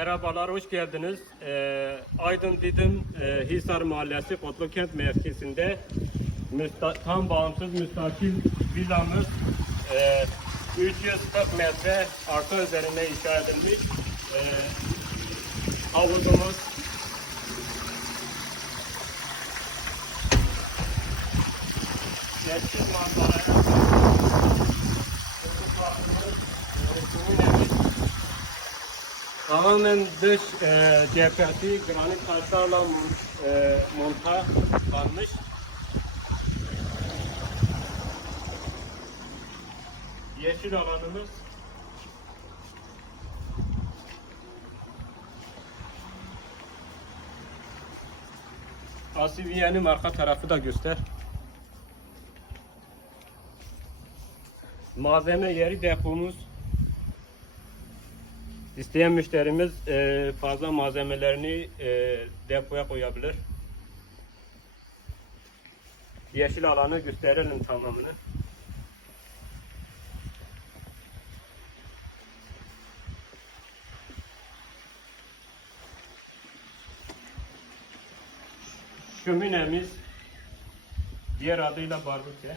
Merhabalar, hoş geldiniz. Ee, Aydın Didim e, Hisar Mahallesi Kotlukent mevkisinde müsta- tam bağımsız müstakil villamız e, 340 metre arka üzerine inşa edilmiş. E, havuzumuz yeşil manzaraya çocuk parkımız, evi, Tamamen dış e, cephesi granit taşlarla e, monta kalmış. Yeşil alanımız. Asiviye'nin arka tarafı da göster. Malzeme yeri depomuz. İsteyen müşterimiz e, fazla malzemelerini e, depoya koyabilir. Yeşil alanı gösterelim tamamını. Şöminemiz diğer adıyla barbekü.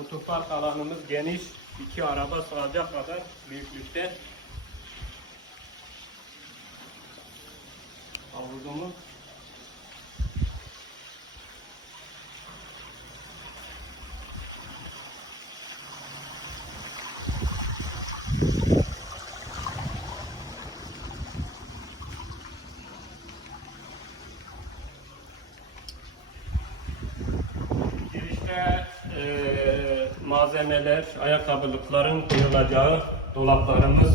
Otopark alanımız geniş. iki araba sığacak kadar büyüklükte. Havuzumuz. Girişte eee, malzemeler, ayakkabılıkların koyulacağı dolaplarımız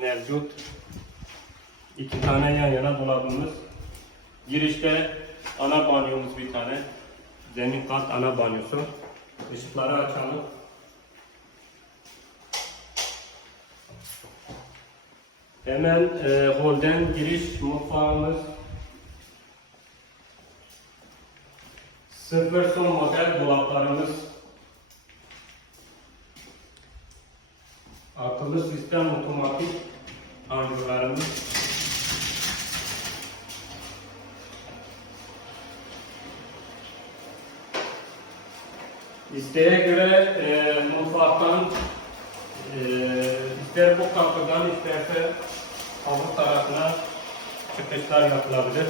mevcut. İki tane yan yana dolabımız. Girişte ana banyomuz bir tane. Zemin kat ana banyosu. Işıkları açalım. Hemen e, holden giriş mutfağımız. Sıfır son model dolaplarımız. Akıllı sistem otomatik panjurlarımız. İsteğe göre e, mutfaktan e, ister bu kapıdan isterse havuz tarafına çıkışlar yapılabilir.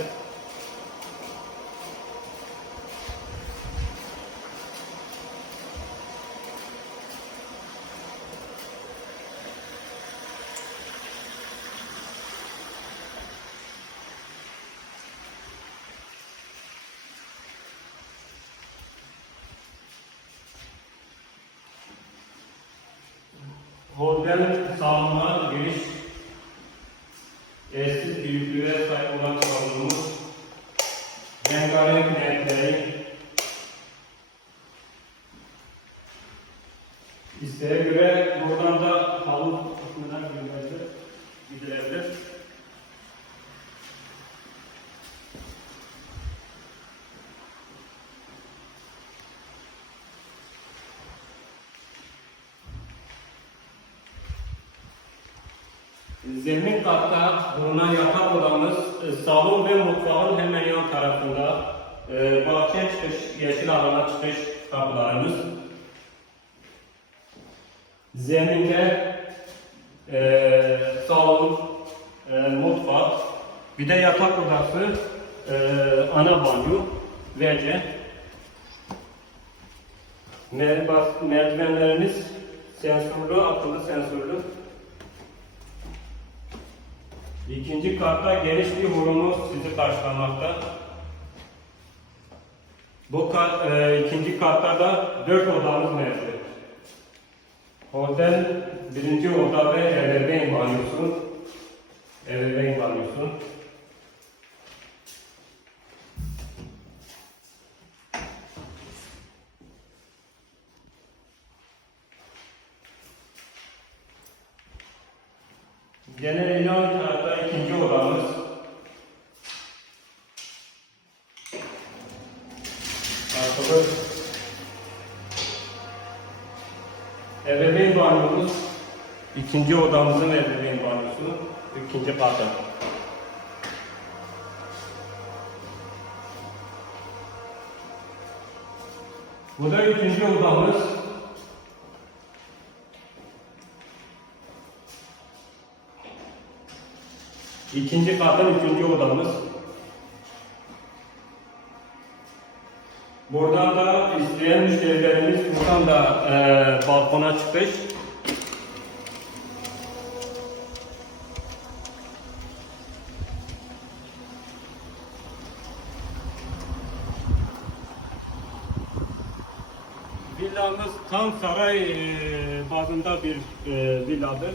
Holden salonuna giriş eşsiz büyüklüğe sahip olan salonumuz rengarenk renkleri isteğe göre buradan da havuz kısmına gidilebilir. gidilebilir. Zemin katta bulunan yatak odamız e, salon ve mutfağın hemen yan tarafında. E, bahçe çıkış, yeşil alana çıkış kapılarımız. Zeminde e, salon, e, mutfak, bir de yatak odası, e, ana banyo, WC. Mer- Merdivenlerimiz sensörlü, akıllı sensörlü. İkinci katta geniş bir horumuz sizi karşılamakta. Bu kat, e, ikinci katta da dört odamız mevcut. Otel birinci oda ve ebeveyn banyosu. Ebeveyn banyosu. Gene yan ikinci odamız. Arkada ebeveyn banyomuz. ikinci odamızın ebeveyn banyosu. ikinci katı. Bu da üçüncü odamız. İkinci katın üçüncü odamız. Buradan da isteyen müşterilerimiz buradan da e, balkona çıkış. Villamız tam saray e, bazında bir e, villadır.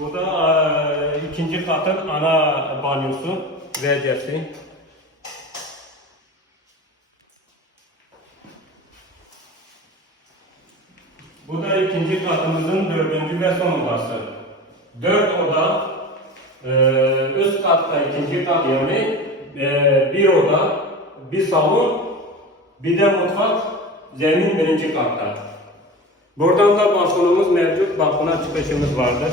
Bu da e, ikinci katın ana banyosu, WC'si. Bu da ikinci katımızın dördüncü ve son odası. Dört oda, e, üst katta ikinci kat yani e, bir oda, bir salon, bir de mutfak, zemin birinci katta. Buradan da balkonumuz mevcut, balkona çıkışımız vardır.